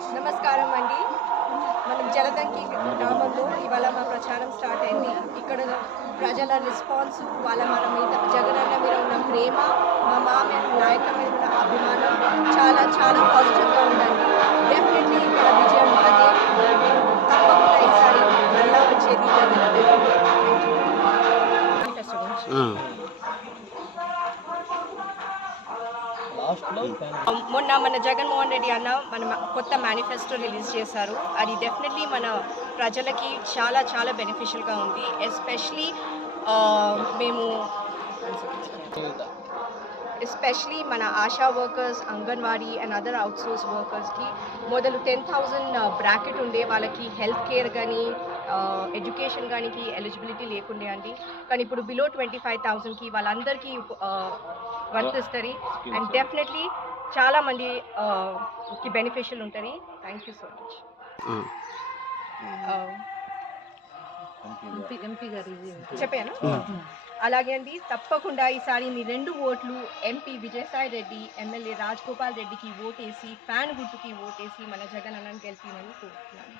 నమస్కారం అండి. మనం జలదంకి గ్రామంలో ఇవాళ మా ప్రచారం స్టార్ట్ అయింది. ఇక్కడ ప్రజల రెస్పాన్స్ వాళ్ళ మన మీద జగనన్న మీద ఉన్న ప్రేమ మా మామ నాయకుల మీద ఉన్న అభిమానం చాలా చాలా పాజిటివ్గా ఉందండి. డెఫినెట్లీ ఇక్కడ విజయం మాదే. తప్పకుండా ఈసారి మళ్ళా వచ్చేది జగనన్న. మొన్న మన జగన్మోహన్ రెడ్డి అన్న మన కొత్త మేనిఫెస్టో రిలీజ్ చేశారు. అది డెఫినెట్లీ మన ప్రజలకి చాలా చాలా బెనిఫిషియల్గా ఉంది. ఎస్పెషలీ మేము ఎస్పెషలీ మన ASHA workers anganwadi and other outsource వర్కర్స్కి మొదలు టెన్ థౌజండ్ బ్రాకెట్ ఉండే వాళ్ళకి హెల్త్ కేర్ కానీ ఎడ్యుకేషన్ కానీ ఎలిజిబిలిటీ లేకుండే అండి. కానీ ఇప్పుడు బిలో ట్వంటీ ఫైవ్ థౌజండ్కి వాళ్ళందరికీ వర్తిస్తుంది అండ్ డెఫినెట్లీ చాలా మంది బెనిఫిషియల్ ఉంటుంది. Thank you so much. చెప్పాను? అలాగే అండి తప్పకుండా ఈసారి మీ రెండు ఓట్లు ఎంపీ విజయసాయి రెడ్డి ఎమ్మెల్యే రాజ్ గోపాల్ రెడ్డికి ఓటేసి ఫ్యాన్ గుర్తుకి ఓటేసి మన జగన్ అన్నని గెలిపిమని కోరుతున్నాను.